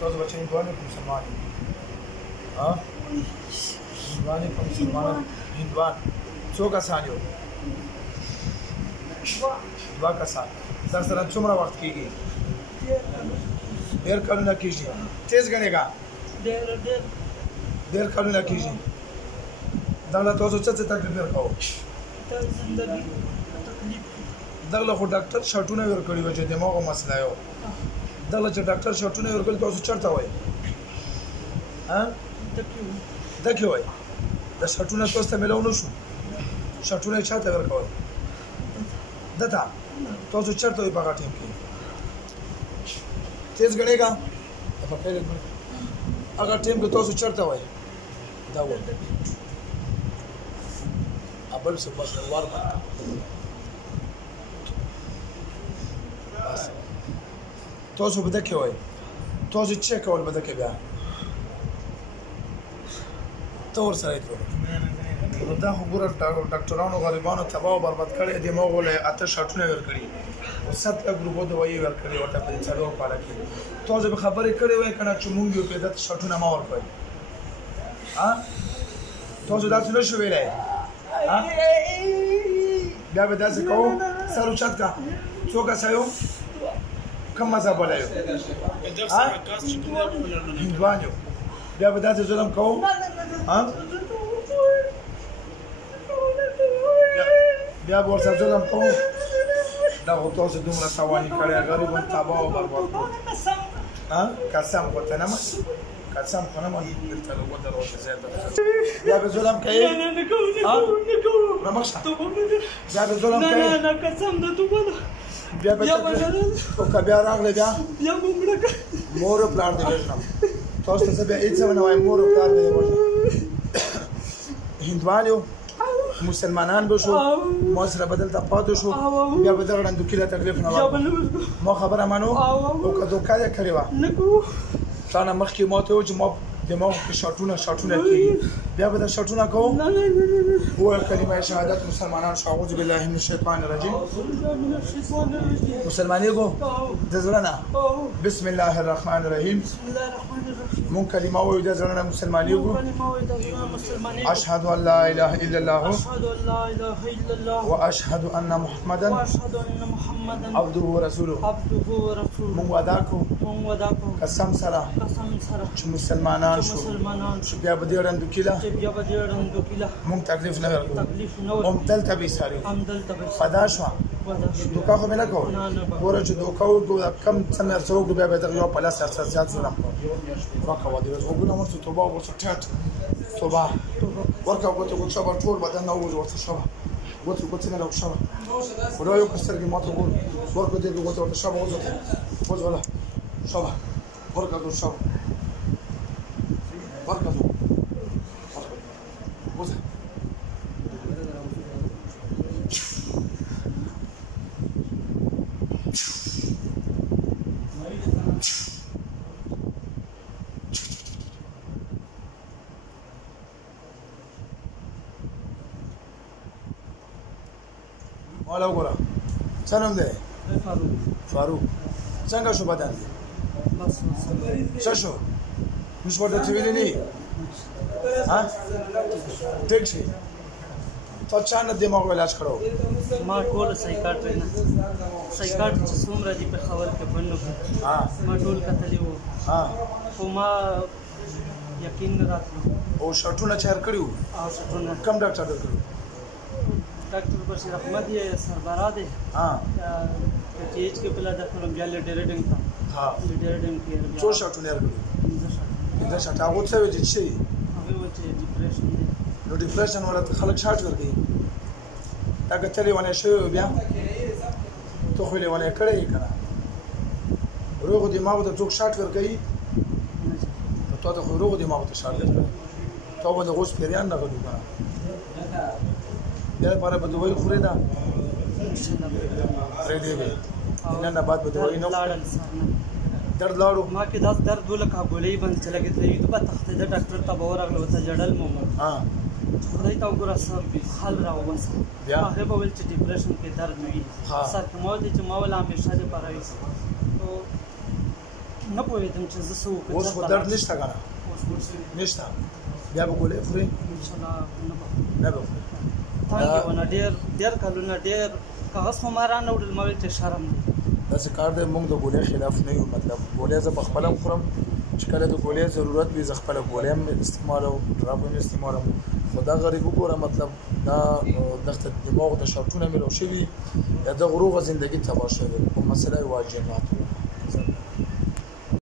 تاسو بچی هندوانه کوم مسلمان ها هندوانه کوم مسلمان هندوان څو کسان یو دوا کسان در سره څومره وخت کېږي ډېر کلونه کېږي تیز غنېګا ډېر کلونه کېږي دا تاسو څه تکلیف ورکاو دغه خو ډاکټر شټونه ورکړي و چې دماغ مسله یو دغه چې ډاکټر شټونه ورکړي تاسو چرته وای ها دکې وای د شټونه تاسو ته ملو نشو شټونه چاته ورکول دتا تاسو چرته وای په ټیم کې تیز غړېګا په پیل هغه ټیم کې تاسو چرته وای دا و ابل څه بس ور تاسو به دکې وای تاسو چې کول به دکې بیا تور سره ته دا خو ګور ډاکټرانو غریبانو تباہ او برباد کړي دي موږ له اته شټونه ور کړی او 7 ګروپو دوايي ور کړی ورته په څلور پاله کې تاسو به خبرې کړې وای کنه چې مونږ یو په دته شټونه ما ور کړی ها تاسو دا څه شو ویلای ها بیا به تاسو کوو سره چت کا څوک اسایو کم مذهب ولایو ها هندوانیو بیا به تاسو ظلم کوو ها بیا به ورسره ظلم کوو دا خو تاسو دومره تاواني کړی غریبان تباه او برباد ها قسم وته نه قسم خو نه مونږ دلته لوګو دروازه زیاده بیا به ظلم کوي نه کوو بیا به ظلم کوي نه قسم نه تو بوله بیا به او بیا راغله بیا مونږ مور پلان دی وژنم تاسو ته بیا هیڅ نه وای مور پلان دی وژنم هندوانیو مسلمانان به شو ما سره بدل ته پاتې شو بیا به دغه ډنډو کې تکلیف نه وای ما خبره مانو او کدو کاله کړی و نه کوو څنګه مخکې ماته و چې ما دماغ کې شټونه کېږي بیا به دا شټونه کوو هو کلمه شهادت مسلمانان شو اعوذ بالله من الشیطان الرجیم مسلمانېږو د زړه نه بسم الله الرحمن الرحیم مونږ کلمه وایو د زړه نه مسلمانېږو اشهد ان لا اله الا الله واشهد ان محمدا عبده ورسوله مونږ وعده کوو قسم سره چې مسلمانان شو بیا به دې ړندو کېله مونږ تکلیف نه ورکوو همدلته به ایساري فدا شوه دوکه خو مې نه کوو ګوره چې دوکه وکړو کم څه مې هر څه وکړو بیا به دغه یو په لاس هر څه زیات ظلم کوو ورکوه دې غوږونه ورته توبه ورته ټیټ توبه ورکوه ګوتې ګوت شوه ټول بدن نه ووځي ورته شوه ګوتې نه راوښه شوه خدای یو که سترګې ماته ګور ورکړو دې ګوتې ورته شوه وځوله شوه ورکړه دو شوه ورکړه دو وځه والا وګوره څه نوم دی فاروق څنګه شو بدن څه شو موږ ورته څه ویلي نه ها ټیک شي تا چا نه دماغ علاج کړو ما ټول سایکاټری نه سایکاټر چې څومره دي په خبر کې بنو ها ما ټول کتلی وو ها خو ما یقین نه راتلو او شټونه چهر کړیو او شټونه کم ډاکټر کړو ډاکټر بشیر احمد یې سربرا دی ها چې ایچ کې بلا داخلم بیا لیډرډینګ تا ها لیډرډینګ کې څو شټونه کړو دا شټ هغه څه وی چې هغه و چې ډیپریشن دی نو ډیپریشن ولا خلک شاټ ورګي دا کتلې ونه شو بیا ته خو له ونه کړې کنه روغ دماغ ته څوک شاټ ورګي ته ته خو روغ دماغ ته شاټ ورګي ته به د غوس پیریان نه غوډو کنه بیا لپاره به دوی خوري دا پرې دی نه نه بعد به دوی نو درد لاړو ما کې داس درد ولکه غولې باندې چلګې ته په تخته د ډاکټر ته باور راغله وته جړل مو ها خدای ته وګوره سر حل راو بس هغه په ول چې ډیپریشن کې درد نه وي سر کومه دي چې ما ولا همیشه دې پرایس تو نه پوهېدم چې زه څه وکړم. اوس خو درد نشته که نه؟ نشته. بیا به ګولۍ خورې؟ انشاءالله نه به خورې. تنګ یې ونه ډېر کلونه ډېر کاغذ خو ما رانه وړل، ما ویل چې شرم دی. داسې کار دی موږ د ګولۍ خلاف نه یو. مطلب ګولۍ زه پخپله هم خورم، چې کله د ګولۍ ضرورت وي زه خپله ګولۍ هم استعمالوم، ډراپ هم استعمالوم. خو دا غریب وګوره، مطلب دا دغه دماغ د شرطونه مې لو شوي یا د غروغه زندګي تباه شوې. په مسله یې واجب نه